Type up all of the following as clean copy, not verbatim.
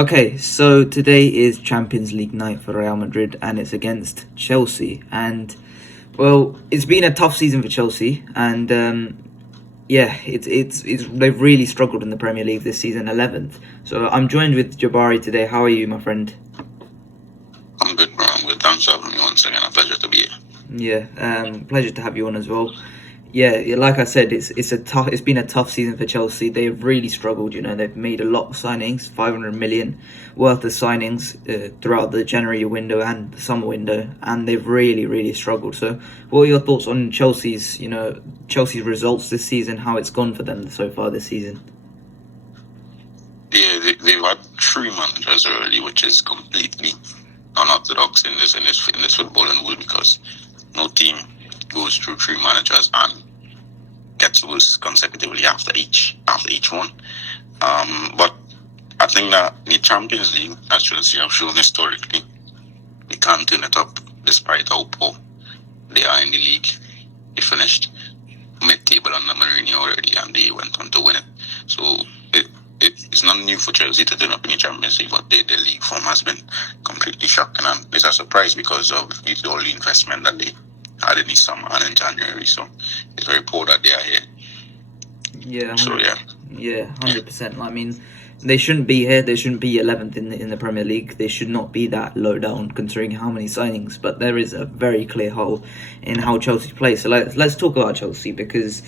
Okay, so today is Champions League night for Real Madrid and it's against Chelsea. And, well, it's been a tough season for Chelsea. And, it's they've really struggled in the Premier League this season, 11th. So I'm joined with Jabari today. How are you, my friend? I'm good, bro. I'm good. Thanks for having me once again. A pleasure to be here. Yeah, pleasure to have you on as well. Yeah, like I said, it's been a tough season for Chelsea. They've really struggled. They've made a lot of signings, 500 million worth of signings throughout the January window and the summer window, and they've really struggled. So, what are your thoughts on Chelsea's results this season? How it's gone for them so far this season? Yeah, they've had three managers already, which is completely unorthodox in this footballing world, because no team goes through three managers and gets worse consecutively after each one. But I think that the Champions League, as Chelsea have shown historically, they can turn it up despite how poor they are in the league. They finished mid-table under Mourinho already, and they went on to win it. So it's not new for Chelsea to turn up in the Champions League, but the league form has been completely shocking, and it's a surprise because of all the investment that they had in the summer and in January. So it's very poor that they are here. Yeah. So yeah, 100%. I mean, they shouldn't be here. They shouldn't be 11th in the Premier League. They should not be that low down, considering how many signings. But there is a very clear hole in how Chelsea play. So let's talk about Chelsea, because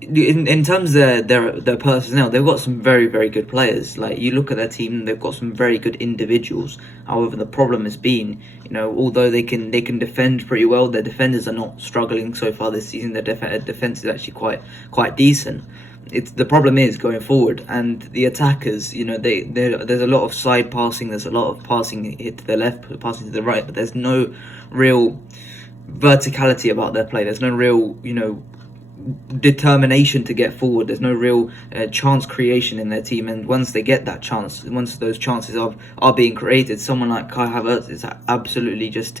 in terms of their personnel, they've got some very good players. Like, you look at their team, they've got some very good individuals. However, the problem has been, although they can defend pretty well, their defenders are not struggling so far this season. Their defense is actually quite decent. The problem is going forward, and the attackers. There's a lot of side passing. There's a lot of passing hit to the left, passing to the right, but there's no real verticality about their play. There's no real determination to get forward. There's no real chance creation in their team, and once they get that chance, once those chances are being created, someone like Kai Havertz is absolutely just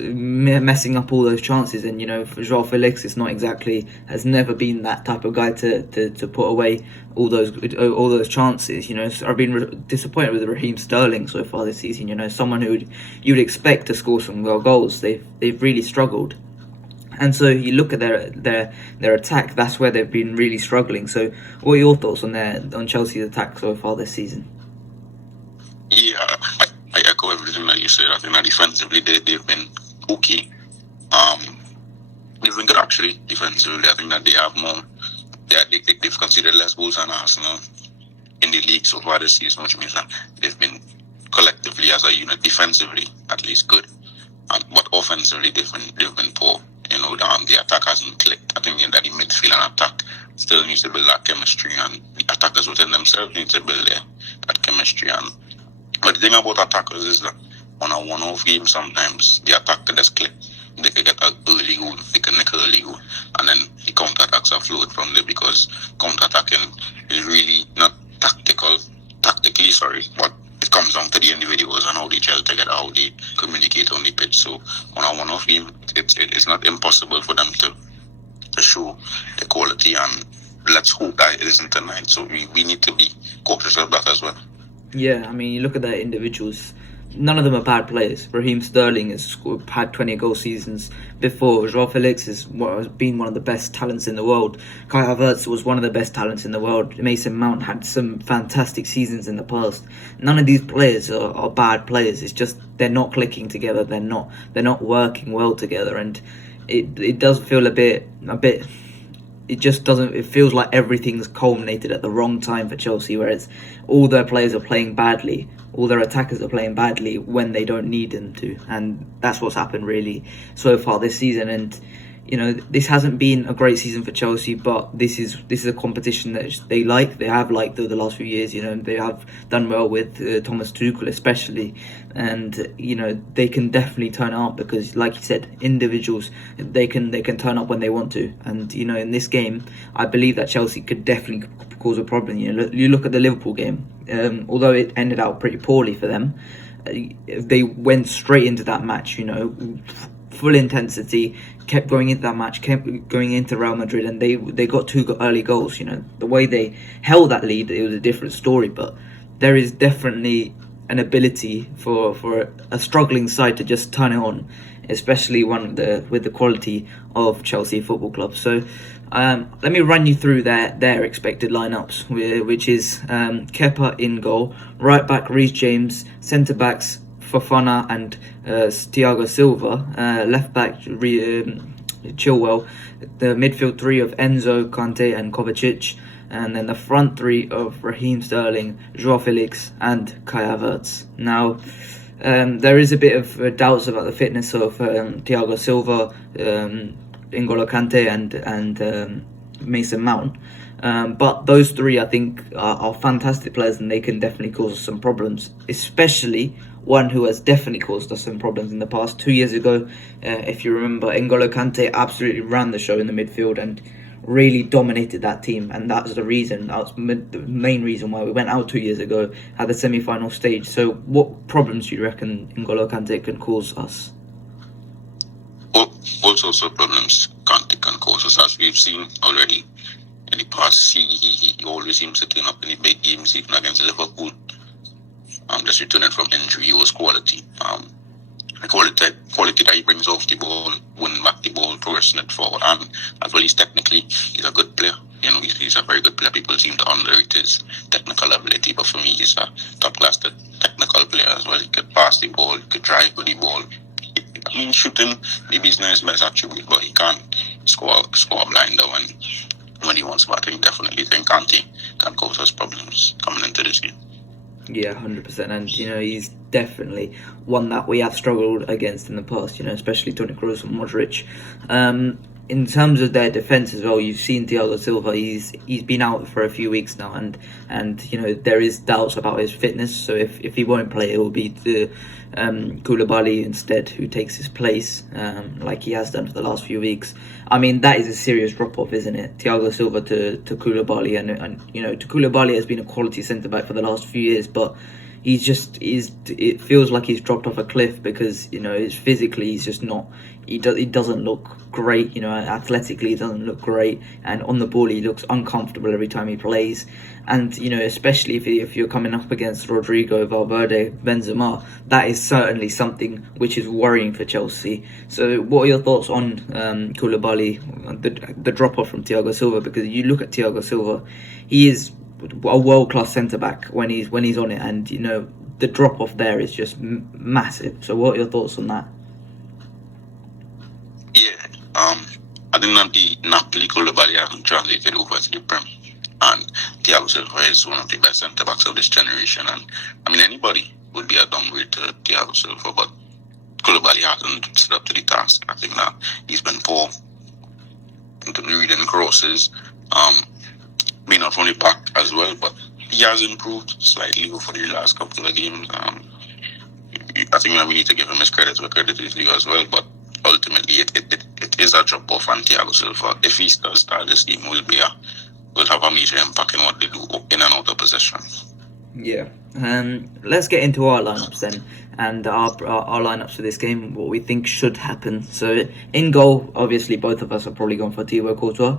messing up all those chances. And Joao Felix has never been that type of guy to put away all those chances. I've been disappointed with Raheem Sterling so far this season. Someone who you'd expect to score some goals. They've really struggled. And so you look at their attack, that's where they've been really struggling. So what are your thoughts on Chelsea's attack so far this season? Yeah, I echo everything that you said. I think that defensively they've been okay. They've been good, actually, defensively. I think that they have more. They've conceded less goals than Arsenal in the league so far this season, which means that they've been collectively as a unit defensively at least good. But offensively they've been poor. The attack hasn't clicked. I think that the midfield and attack still needs to build that chemistry, and the attackers within themselves need to build that chemistry. But the thing about attackers is that on a one-off game, sometimes the attack can just click. They can get an early goal, they can nick an early goal, and then the counter-attacks are flowed from there, because counter-attacking is really not tactically, but it comes down to the individuals and how they gel together, how they communicate on the pitch. So on a one-off game, it's not impossible for them to show the quality, and let's hope that it isn't tonight. So we need to be cautious of that as well. Yeah, I mean, you look at their individuals, none of them are bad players. Raheem Sterling has had 20-goal seasons before. Joao Felix has been one of the best talents in the world. Kai Havertz was one of the best talents in the world. Mason Mount had some fantastic seasons in the past. None of these players are bad players. It's just they're not clicking together. They're not working well together, and it does feel a bit. It just doesn't. It feels like everything's culminated at the wrong time for Chelsea, where it's all their players are playing badly, all their attackers are playing badly when they don't need them to, and that's what's happened really so far this season. And this hasn't been a great season for Chelsea, but this is a competition that they have liked over the last few years. They have done well with Thomas Tuchel especially, and they can definitely turn up, because like you said, individuals, they can turn up when they want to. And in this game, I believe that Chelsea could definitely cause a problem. You look at the Liverpool game, although it ended out pretty poorly for them, they went straight into that match, full intensity, kept going into that match, kept going into Real Madrid, and they got two early goals. The way they held that lead, it was a different story, but there is definitely an ability for a struggling side to just turn it on, especially with the quality of Chelsea Football Club. So let me run you through their expected lineups, which is Kepa in goal, right back Reece James, centre backs Fofana and Thiago Silva, left back Chilwell, the midfield three of Enzo, Kante and Kovacic, and then the front three of Raheem Sterling, Joao Felix and Kai Havertz. Now, there is a bit of doubts about the fitness of Thiago Silva, N'Golo Kante and Mason Mount. But those three, I think, are fantastic players, and they can definitely cause us some problems, especially one who has definitely caused us some problems in the past. 2 years ago, if you remember, N'Golo Kante absolutely ran the show in the midfield and really dominated that team, and that was the main reason why we went out 2 years ago at the semi-final stage. So what problems do you reckon N'Golo Kante can cause us? All sorts of problems Kante can cause us, as we've seen already in the past. He always seems to turn up in the big games, even against Liverpool. Just returning from injury, he was quality. The quality that he brings off the ball, winning back the ball, thrusting it forward, and as well, he's a good player. You know, he's a very good player. People seem to underrate his technical ability, but for me, he's a top-class technical player as well. He could pass the ball, he could drive with the ball. I mean, shooting maybe is not his best attribute, but he can't score blinder when he wants. But I think Kante can cause us problems coming into this game. Yeah, 100%. And, he's definitely one that we have struggled against in the past, especially Toni Kroos and Modric. In terms of their defence as well, you've seen Thiago Silva. He's been out for a few weeks now, and there is doubts about his fitness. So if he won't play, it will be the Koulibaly instead who takes his place, like he has done for the last few weeks. I mean, that is a serious drop off, isn't it? Thiago Silva to Koulibaly, and Koulibaly has been a quality centre back for the last few years, but it feels like he's dropped off a cliff because physically he's just not. He doesn't look great. Athletically he doesn't look great, and on the ball he looks uncomfortable every time he plays. And especially if you're coming up against Rodrygo, Valverde, Benzema, that is certainly something which is worrying for Chelsea. So what are your thoughts on Koulibaly, the drop off from Thiago Silva? Because you look at Thiago Silva, he is a world-class centre-back when he's on it, and the drop-off there is just massive. So what are your thoughts on that? Yeah, I think that the Napoli Koulibaly hasn't translated over to the Prem, and Thiago Silva is one of the best centre-backs of this generation, and I mean anybody would be a downgrade to Thiago Silva, but Koulibaly hasn't stood up to the task. I think that he's been poor into reading crosses, being out from the back as well, but he has improved slightly over the last couple of games. I think that we need to give him his credit where credit is due as well, but ultimately it is a drop off, and Thiago Silva, if he does start this game, will have a major impact in what they do in and out of possession. Yeah. Let's get into our lineups then, and our lineups for this game, what we think should happen. So in goal, obviously both of us are probably going for Thibaut Courtois.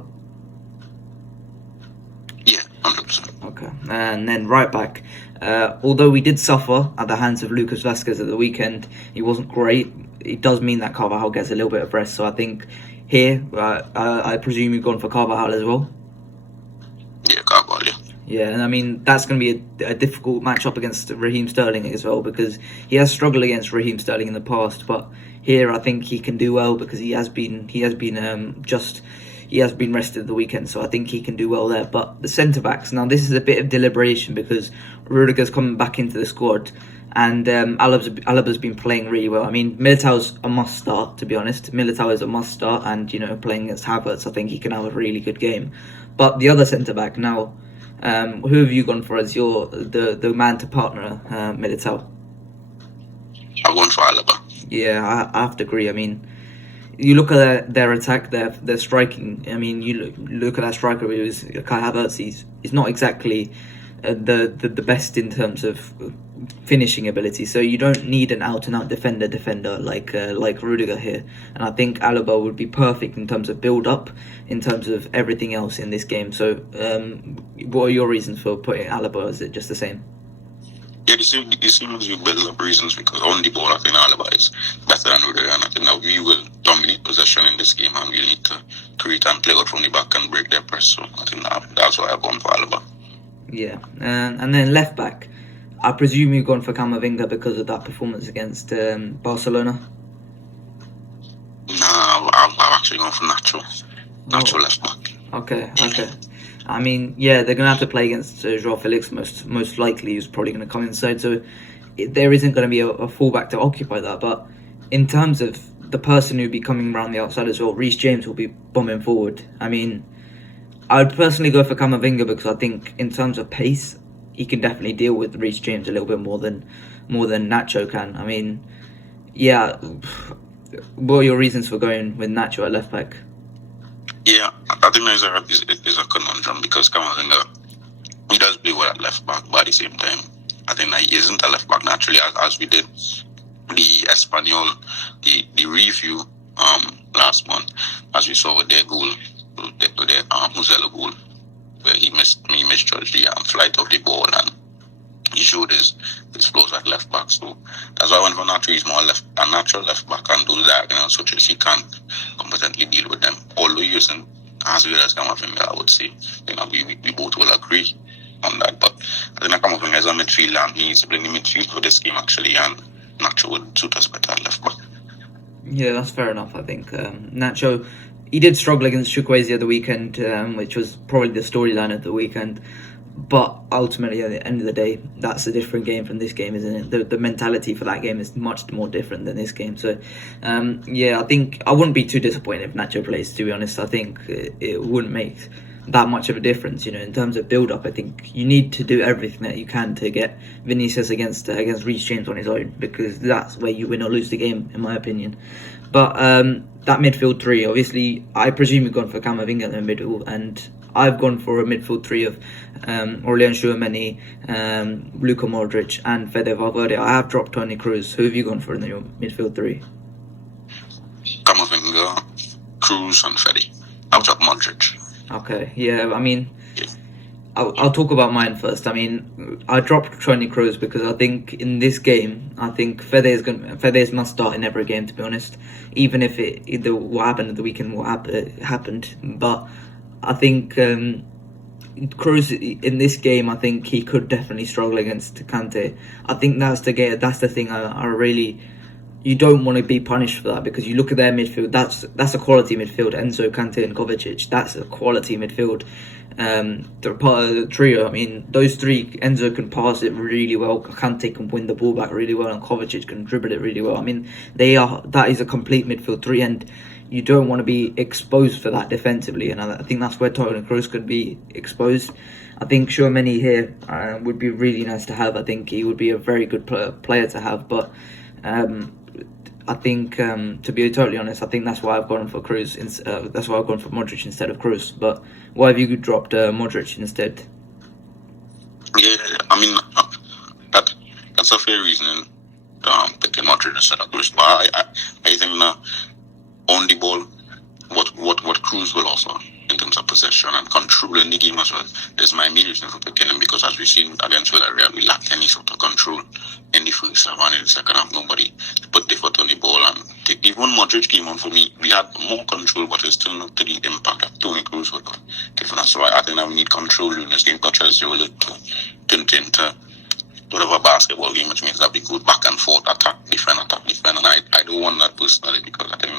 Yeah, 100%. Okay. And then right back, although we did suffer at the hands of Lucas Vazquez at the weekend, he wasn't great. It does mean that Carvajal gets a little bit of rest. So I think here, I presume you've gone for Carvajal as well. Yeah, Carvajal, yeah. Yeah, and I mean, that's going to be a difficult matchup against Raheem Sterling as well, because he has struggled against Raheem Sterling in the past, but here I think he can do well because he has been rested at the weekend, so I think he can do well there. But the centre backs, now this is a bit of deliberation because Rudiger's coming back into the squad, and Alaba's been playing really well. I mean, Militao's a must start, to be honest. Militao is a must start, and playing against Havertz, I think he can have a really good game. But the other centre back now, who have you gone for as the man to partner Militao? I'm going for Alaba. Yeah, I have to agree. I mean, you look at their attack, their striking. I mean, you look at that striker who is Kai Havertz. He's not exactly the best in terms of finishing ability. So you don't need an out-and-out defender like Rudiger here. And I think Alaba would be perfect in terms of build-up, in terms of everything else in this game. So what are your reasons for putting Alaba? Is it just the same? Yeah, the same as you build up reasons because on the ball, I think Alaba is better than Rodrygo, and I think that we will dominate possession in this game, and we'll need to create and play out from the back and break their press. So I think that's why I've gone for Alaba. Yeah, and then left back. I presume you've gone for Camavinga because of that performance against Barcelona. Nah, I've actually gone for Nacho. Nacho left back. Okay. I mean, yeah, they're going to have to play against Joao Felix most likely, who's probably going to come inside. So there isn't going to be a fullback to occupy that. But in terms of the person who'll be coming around the outside as well, Reece James will be bombing forward. I mean, I would personally go for Camavinga because I think in terms of pace, he can definitely deal with Reece James a little bit more than Nacho can. I mean, yeah. What are your reasons for going with Nacho at left back? Yeah, I think there's a conundrum because Camavinga, he does play well at left back, but at the same time, I think that he isn't a left back naturally, as we did the Espanyol, the review last month, as we saw with their goal, their Muzela goal, where he misjudged the flight of the ball and he showed his flows at left back. So that's why I went for Nacho. He's more a natural left back and do diagonal switches. He can't competently deal with them. Although he isn't as good as Camavinga, I would say. We both will agree on that. But I think Camavinga is a midfielder and he needs to bring the midfield for this game actually, and Nacho would suit us better at left back. Yeah, that's fair enough. I think Nacho, he did struggle against Chukwueze at the weekend, which was probably the storyline of the weekend. But ultimately, at the end of the day, that's a different game from this game, isn't it? The mentality for that game is much more different than this game. So, yeah, I think I wouldn't be too disappointed if Nacho plays, to be honest. I think it wouldn't make that much of a difference, in terms of build-up. I think you need to do everything that you can to get Vinicius against Reece James on his own, because that's where you win or lose the game, in my opinion. But that midfield three, obviously, I presume you've gone for Camavinga in the middle, and I've gone for a midfield three of Aurelien Tchouameni, Luka Modric, and Fede Valverde. I have dropped Toni Kroos. Who have you gone for in your midfield three? Camavinga, Kroos, and Fede. I've dropped Modric. Okay, yeah, I mean, I'll talk about mine first. I mean, I dropped Toni Kroos because I think in this game, I think Fede's must start in every game, to be honest. Even if what happened at the weekend, happened. But I think Kroos in this game, I think he could definitely struggle against Kante. I think that's the thing I really. You don't want to be punished for that, because you look at their midfield. That's a quality midfield. Enzo, Kante, and Kovacic. That's a quality midfield. They're part of the trio. I mean, those three. Enzo can pass it really well. Kante can win the ball back really well, and Kovacic can dribble it really well. I mean, that is a complete midfield three, and you don't want to be exposed for that defensively. And I think that's where Toni Kroos could be exposed. I think Tchouameni here would be really nice to have. I think he would be a very good player to have, but. I think, to be totally honest, I think that's why I've gone for Kroos. That's why I've gone for Modric instead of Kroos. But why have you dropped Modric instead? Yeah, I mean, that's a fair reason picking Modric instead of Kroos. But I think that on the ball, what Kroos will offer in terms of possession and controlling the game as well, there's my immediate reason for picking him, because as we've seen against Villarreal, we lacked any sort of control in the first half, and in the second half, nobody put the foot on the ball. And even Modric came on for me, we had more control, but it's still not to the impact that Toni Kroos would have given us. So I think that we need control in this game, because Chelsea will look to turn into whatever basketball game, which means that we go back and forth, attack, defend, and I don't want that personally, because I think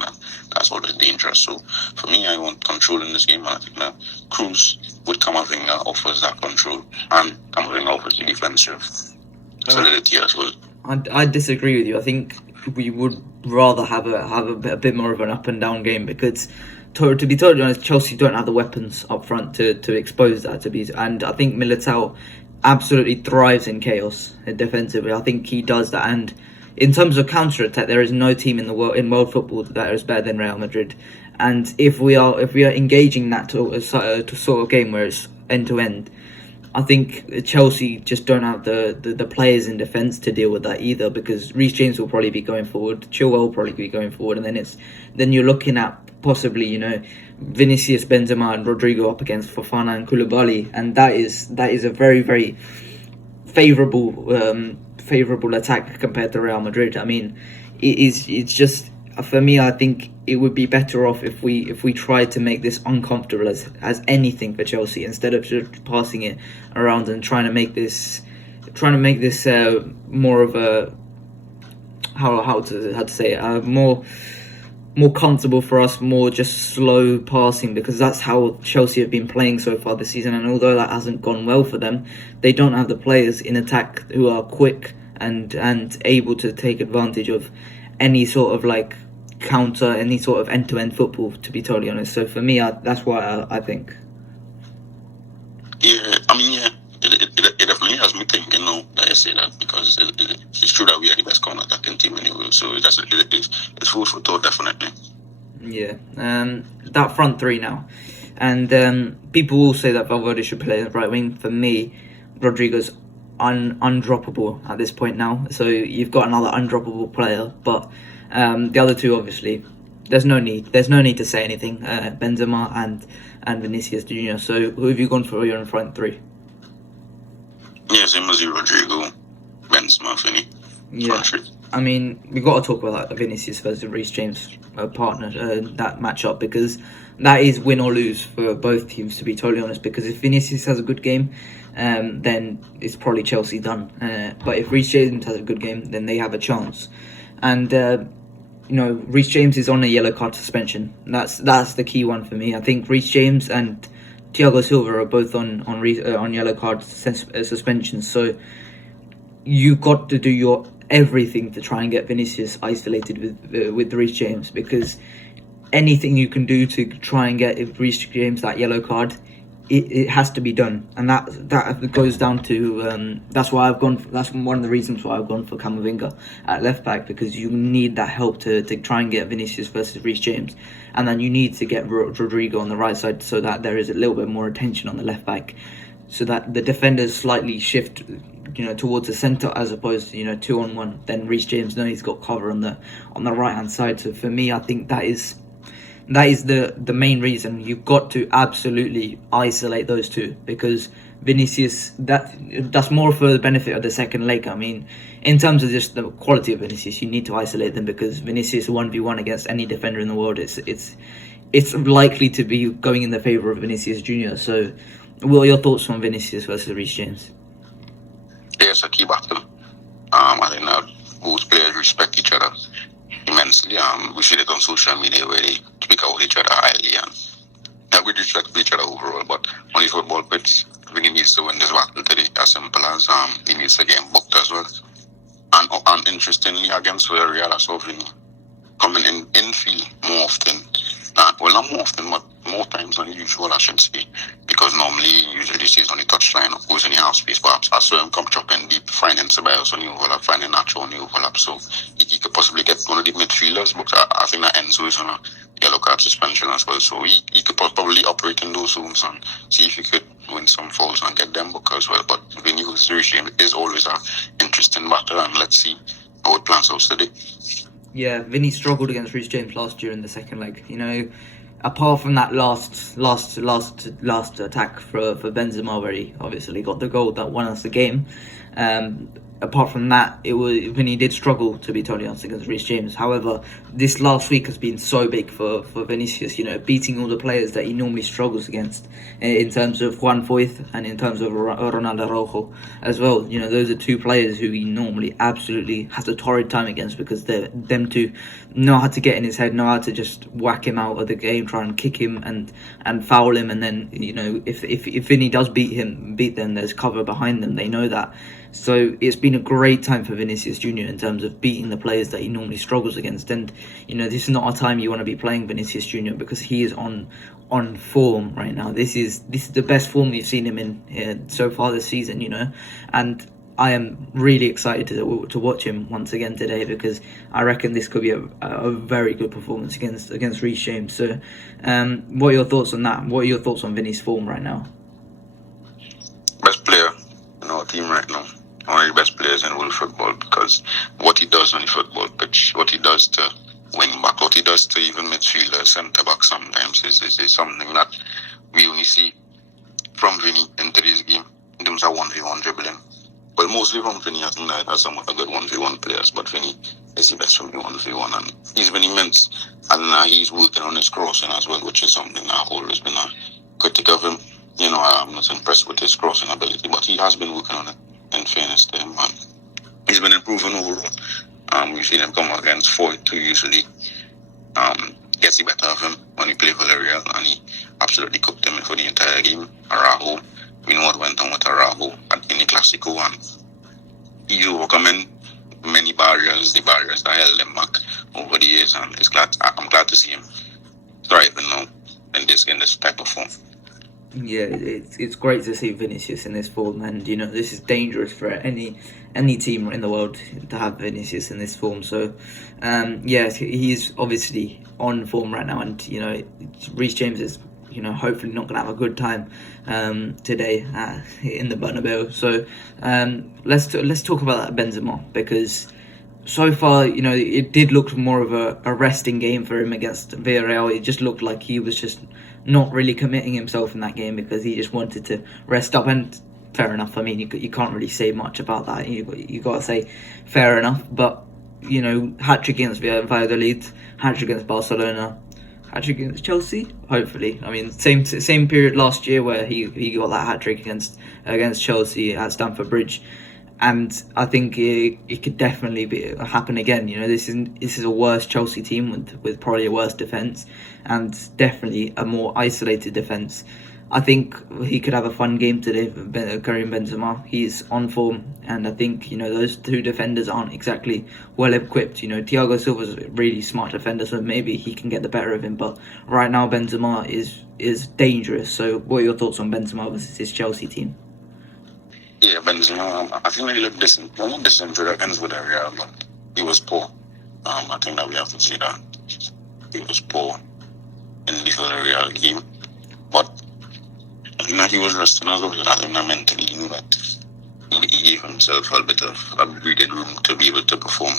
that's always dangerous. So for me, I want control in this game, and I think that Kroos with Camavinga offers that control, and Camavinga offers the defensive solidity as well. I disagree with you. I think we would rather have a bit more of an up and down game, because to be totally honest, Chelsea don't have the weapons up front to expose that and I think Militao absolutely thrives in chaos defensively. I think he does that, and in terms of counter attack, there is no team in world football that is better than Real Madrid. And if we are engaging that to sort of game where it's end to end, I think Chelsea just don't have the players in defence to deal with that either, because Reece James will probably be going forward, Chilwell will probably be going forward, and then you're looking at possibly Vinicius, Benzema, and Rodrygo up against Fofana and Koulibaly, and that is a very, very favourable attack compared to Real Madrid. I mean, it's just, for me, I think it would be better off if we tried to make this uncomfortable as anything for Chelsea, instead of just passing it around and trying to make this more of a, how to say it, more comfortable for us, more just slow passing, because that's how Chelsea have been playing so far this season. And although that hasn't gone well for them, they don't have the players in attack who are quick and able to take advantage of any sort of like counter, any sort of end-to-end football, to be totally honest. So for me, that's why I think. Yeah, I mean, yeah, it definitely has me thinking now that I say that, because it's true that we are the best counter-attacking team anyway, so it's food for thought, definitely. Yeah, that front three now. And people will say that Valverde should play the right wing. For me, Rodrygo's undroppable at this point now. So you've got another undroppable player, but the other two, obviously, there's no need to say anything. Benzema and Vinicius Junior. So who have you gone for your front three? Yeah, same as you, Rodrygo, Benzema, Vini. Yeah, I mean, we've got to talk about that Vinicius versus Reece James partner, that matchup, because that is win or lose for both teams, to be totally honest. Because if Vinicius has a good game, then it's probably Chelsea done. But if Reece James has a good game, then they have a chance. And Reece James is on a yellow card suspension. That's the key one for me. I think Reece James and Thiago Silva are both on yellow card suspensions. So you've got to do your everything to try and get Vinicius isolated with Reece James, because anything you can do to try and get Reece James that yellow card, it has to be done. And that goes down to that's one of the reasons why I've gone for Camavinga at left back, because you need that help to try and get Vinicius versus Reece James, and then you need to get Rodrygo on the right side, so that there is a little bit more attention on the left back, so that the defenders slightly shift towards the centre, as opposed to 2-on-1. Then Reece James knows he's got cover on the right hand side. So for me, I think that is the main reason. You've got to absolutely isolate those two, because Vinicius, that's more for the benefit of the second leg. I mean, in terms of just the quality of Vinicius, you need to isolate them, because Vinicius 1v1 against any defender in the world, it's likely to be going in the favour of Vinicius Junior. So what are your thoughts on Vinicius versus Reece James? Yeah, it's a key battle. I think that both players respect each other immensely. We see it on social media where they speak out each other highly, and we respect each other overall. But on the football pitch, Vini needs to win this battle today. As simple as he needs to get booked as well. And interestingly, against Villarreal, I saw Vini coming in field more often. Well, not more often, but more times than usual, I should say. Because normally, usually stays on the touchline, or goes in the half space. Perhaps I saw him come chopping deep, finding Ceballos on the overlap, finding Nacho on the overlap. So he could possibly get one of the midfielders. But I think that Enzo is on a yellow card suspension as well. So he could probably operate in those zones and see if he could win some fouls and get them booked as well. But Vinicius regime is always an interesting battle, and let's see how it plans out today. Yeah, Vini struggled against Reece James last year in the second leg. Apart from that last attack for Benzema, where he obviously got the goal that won us the game. Apart from that, Vini did struggle, to be totally honest, against Reece James. However, this last week has been so big for Vinicius, beating all the players that he normally struggles against, in terms of Juan Foyth and in terms of Ronaldo Rojo as well. Those are two players who he normally absolutely has a torrid time against, because them two know how to get in his head, know how to just whack him out of the game, try and kick him and foul him, and then if Vini does beat them, there's cover behind them. They know that. So it's been a great time for Vinicius Junior in terms of beating the players that he normally struggles against. And this is not a time you want to be playing Vinicius Junior, because he is on form right now. This is the best form we've seen him in so far this season. And I am really excited to watch him once again today, because I reckon this could be a very good performance against Reece James. So what are your thoughts on that? What are your thoughts on Vinny's form right now? Best player in our team right now. One of the best players in world football, because what he does on the football pitch, what he does to wing back, what he does to even midfielder, centre back sometimes is something that we only see from Vini in today's game in terms of 1v1 dribbling. Well, mostly from Vini. I think that has some of the good 1v1 players, but Vini is the best from the 1v1, and he's been immense. And he's working on his crossing as well, which is something I've always been a critic of him. I'm not impressed with his crossing ability, but he has been working on it, in fairness to him, and he's been improving overall. We've seen him come against 4-2 usually. Gets the better of him when we play Villarreal, and he absolutely cooked him for the entire game. Araujo, we know what went on with Araujo in the Clasico, and he's overcoming many barriers, the barriers that held him back over the years, and I'm glad to see him thriving now in this type of form. Yeah, it's great to see Vinicius in this form, and this is dangerous for any team in the world to have Vinicius in this form. So, he's obviously on form right now, and Reece James is hopefully not going to have a good time today in the Bernabeu. So let's talk about that Benzema, because so far it did look more of a resting game for him against Villarreal. It just looked like he was just not really committing himself in that game because he just wanted to rest up, and fair enough. I mean, you can't really say much about that. You got to say fair enough, but hat-trick against Valladolid, hat-trick against Barcelona, hat-trick against Chelsea, hopefully. I mean, same period last year where he got that hat-trick against Chelsea at Stamford Bridge. And I think it could definitely happen again. This is a worse Chelsea team with probably a worse defence, and definitely a more isolated defence. I think he could have a fun game today, Karim Benzema. He's on form, and I think those two defenders aren't exactly well equipped. Thiago Silva's a really smart defender, so maybe he can get the better of him. But right now, Benzema is dangerous. So, what are your thoughts on Benzema versus his Chelsea team? Yeah, Benzema, I think he looked decent. Well, not decent against Villarreal, but he was poor. I think that we have to see that. He was poor in the Villarreal game. But I think that he was resting as well. I think that mentally he knew that he gave himself a bit of a breathing room to be able to perform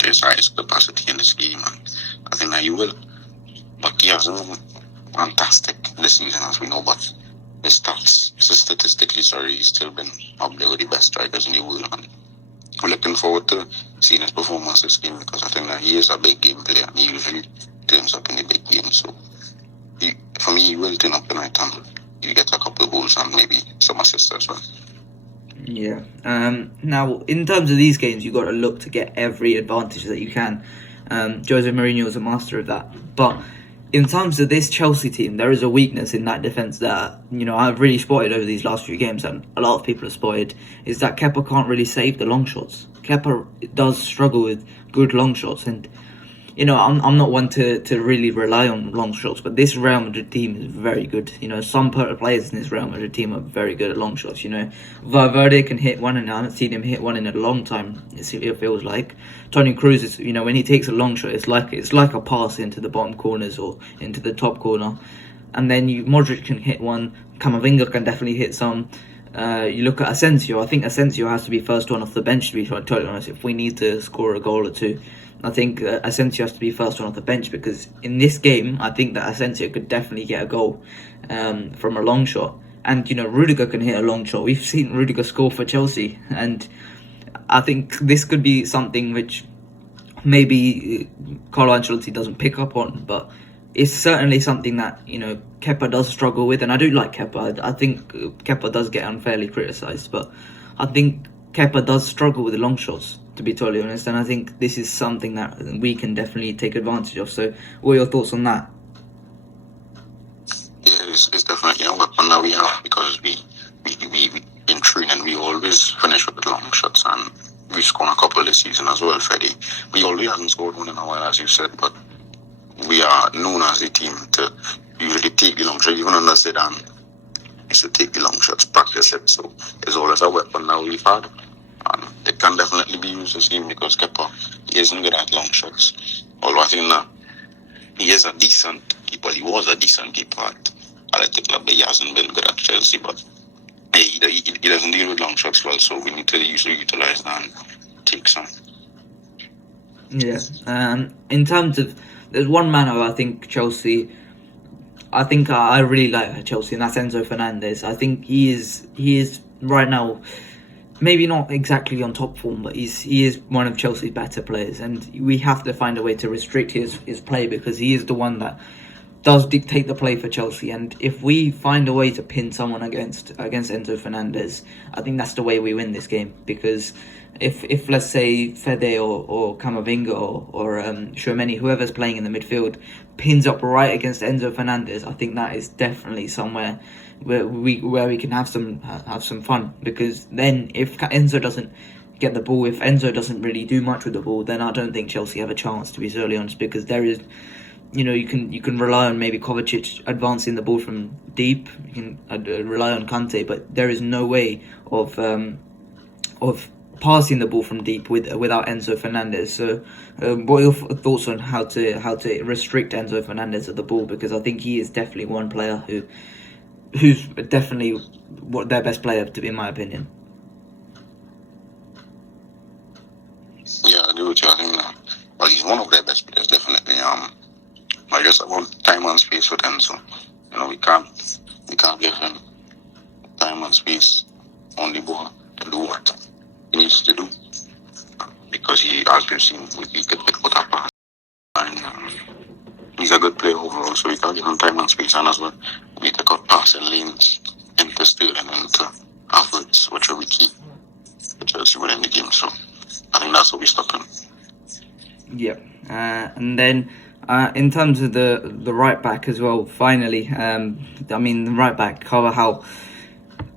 to his highest capacity in this game. And I think that he will. But he hasn't been fantastic this season, as we know, but statistically, he's still been up there with the best strikers in the world, and we're looking forward to seeing his performance this game, because I think that he is a big game player, and he usually turns up in the big games. So for me, he will turn up tonight, and you get a couple of goals and maybe some assists as well. Yeah. Now, in terms of these games, you've got to look to get every advantage that you can. Jose Mourinho is a master of that, but in terms of this Chelsea team, there is a weakness in that defence that I've really spotted over these last few games, and a lot of people have spotted, is that Kepa can't really save the long shots. Kepa does struggle with good long shots, and I'm not one to really rely on long shots, but this Real Madrid team is very good. Some players in this Real Madrid team are very good at long shots. Valverde can hit one, and I haven't seen him hit one in a long time. It feels like Toni Kroos is, when he takes a long shot, it's like a pass into the bottom corners or into the top corner. And then Modric can hit one. Camavinga can definitely hit some. You look at Asensio. I think Asensio has to be first one off the bench, to be totally honest. If we need to score a goal or two, I think Asensio has to be first one off the bench, because in this game, I think that Asensio could definitely get a goal from a long shot. And, Rudiger can hit a long shot. We've seen Rudiger score for Chelsea. And I think this could be something which maybe Carlo Ancelotti doesn't pick up on, but it's certainly something that, Kepa does struggle with. And I do like Kepa. I think Kepa does get unfairly criticised, but I think Kepa does struggle with the long shots, to be totally honest, and I think this is something that we can definitely take advantage of. So, what are your thoughts on that? Yeah, it's definitely a weapon that we have, because we in training we always finish with the long shots, and we scored a couple this season as well, Freddie. We already haven't scored one in a while, as you said, but we are known as a team to usually take the long shot, even under Zidane. Is to take the long shots, practice it. So it's always a weapon that we've had. And it can definitely be used this game, because Kepa, he isn't good at long shots. Although I think that he is a decent keeper. He was a decent keeper at Athletic Club, but he hasn't been good at Chelsea. But he doesn't deal with long shots well, so we need to utilise that and take some. Yeah. In terms of, there's one man who I think Chelsea, I really like Chelsea, and that's Enzo Fernandez. I think he is right now, maybe not exactly on top form, but he is one of Chelsea's better players, and we have to find a way to restrict his play, because he is the one that does dictate the play for Chelsea. And if we find a way to pin someone against Enzo Fernandez, I think that's the way we win this game. Because if let's say Fede or Camavinga or Tchouaméni, whoever's playing in the midfield, pins up right against Enzo Fernandez, I think that is definitely somewhere where we can have some fun. Because then if Enzo doesn't get the ball, if Enzo doesn't really do much with the ball, then I don't think Chelsea have a chance, to be totally honest. Because there is, you can rely on maybe Kovacic advancing the ball from deep. You can rely on Kante, but there is no way of passing the ball from deep without Enzo Fernandez. So, what are your thoughts on how to restrict Enzo Fernandez at the ball? Because I think he is definitely one player who's definitely their best player, to be, in my opinion. Yeah, I do what you think. Well, he's one of their best players, definitely. But just about time and space with him, so we can't give him time and space on the ball to do what he needs to do, because he, as we've seen, he could pick up a pass, and he's a good player overall. So we can't give him time and space, and as well, we need to cut passing lanes into Sterling and into Havertz, which will be key for Chelsea within the game. So I think that's what we stop him. Yeah, and then. In terms of the right back as well, finally, the right back, Carvajal.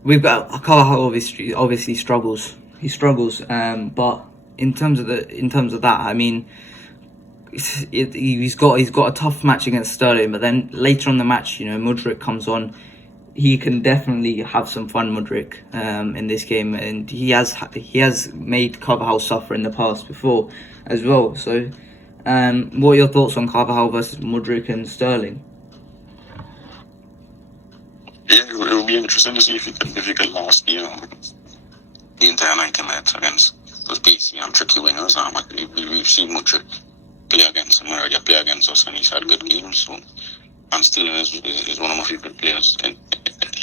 We've got Carvajal obviously struggles. He struggles, but in terms of that, he's got a tough match against Sterling. But then later on the match, Modric comes on. He can definitely have some fun, Modric, in this game, and he has made Carvajal suffer in the past before as well. So. What are your thoughts on Carvajal versus Modric and Sterling? Yeah, it will be interesting to see if he can last the entire 90 minutes against those pacey and tricky wingers. We've seen Modric play against him already, play against us, and he's had good games. So, and Sterling is one of my favorite players in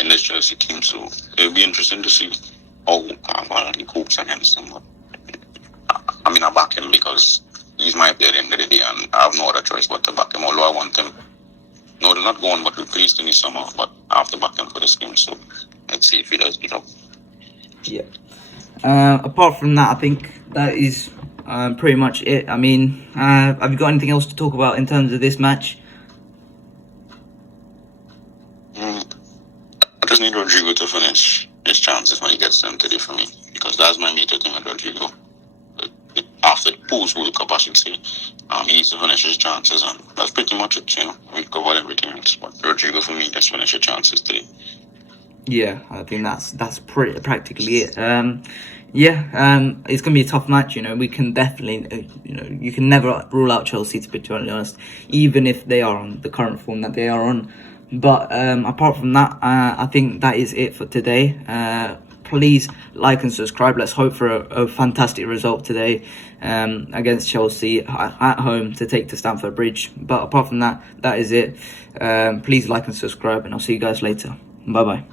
this Chelsea team. So it will be interesting to see how Carvajal copes against him. But I back him because he's my player at the end of the day, and I have no other choice but to back him. Although I want him, no, they're not going, but replaced in the summer. But I have to back him for this game. So let's see if he does the job. Yeah. Apart from that, I think that is pretty much it. Have you got anything else to talk about in terms of this match? I just need Rodrygo to finish his chances when he gets them today for me, because that's my major thing with Rodrygo. After the post-World Cup, I should say, he needs to finish his chances, and that's pretty much it. We've covered everything else, but Rodrygo, for me, just finish his chances today. Yeah, I think that's pretty practically it. It's gonna be a tough match. We can definitely, you can never rule out Chelsea, to be totally honest, even if they are on the current form that they are on. But apart from that, I think that is it for today. Please like and subscribe. Let's hope for a fantastic result today against Chelsea at home to take to Stamford Bridge. But apart from that, that is it. Please like and subscribe, and I'll see you guys later. Bye bye.